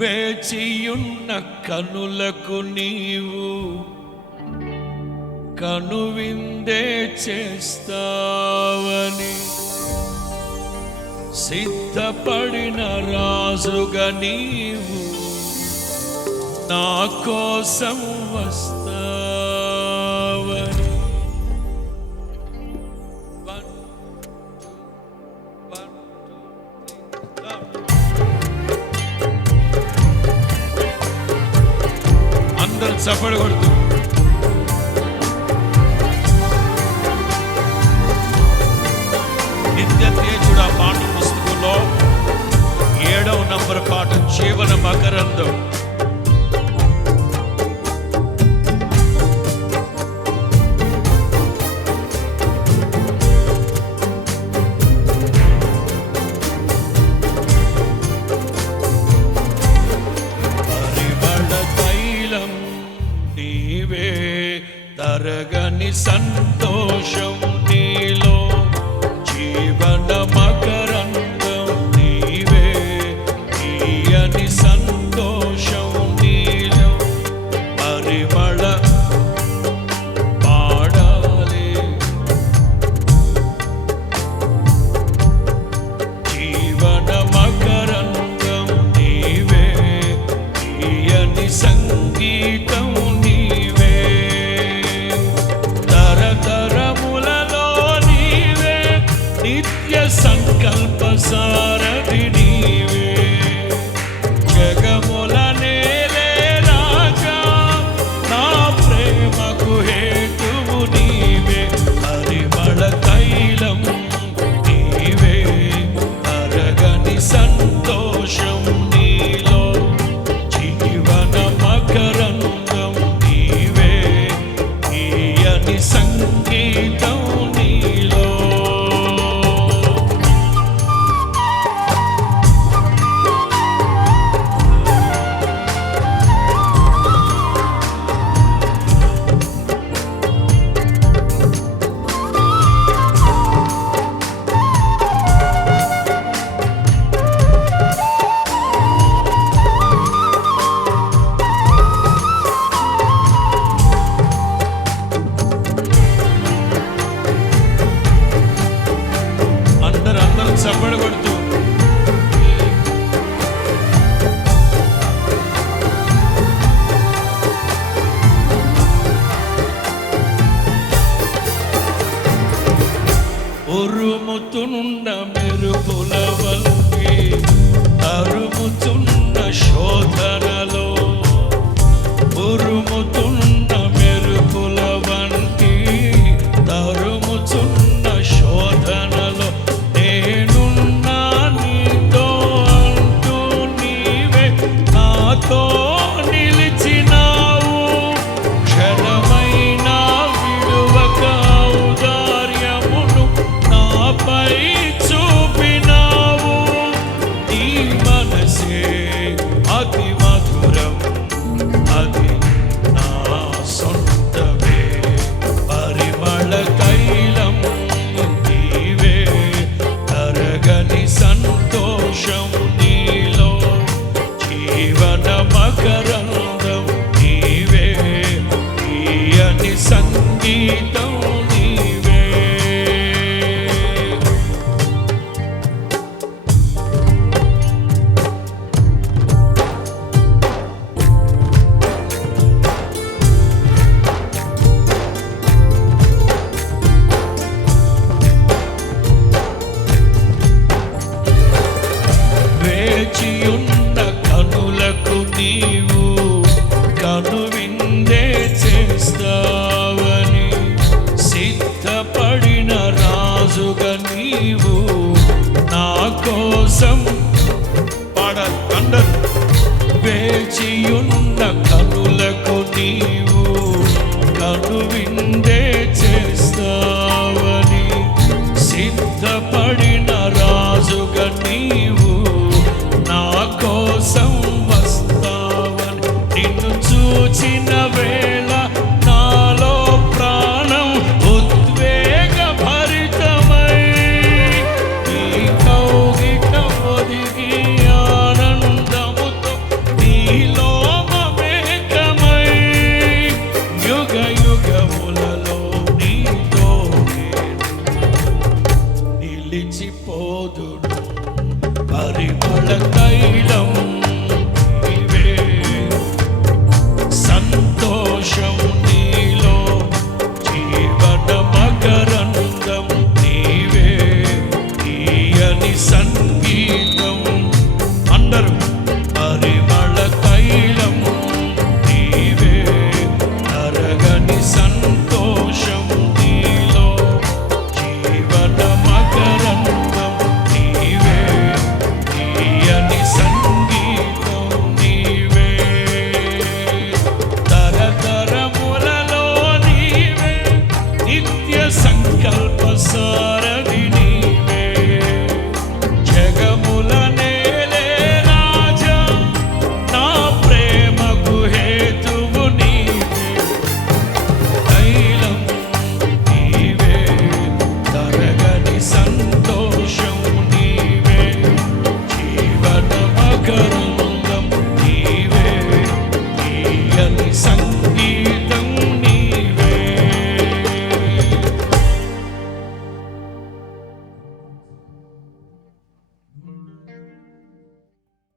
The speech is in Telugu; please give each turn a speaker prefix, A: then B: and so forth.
A: వేచియున్న కనులకు నీవు కనువిందే చేస్తావని. సిద్ధపడిన రాజుగా నీవు నా కోసం వస్తా
B: Forza por Gortu.
A: సంతోషం నీలో జీవన మకరంగం నీవే. నీయని సంతోషం నీలో పరిమళ పాడాలి. జీవన మకరంగం నీవే. నీయని సంగీతం sorrow. సంగీతం. சங்கல்பசார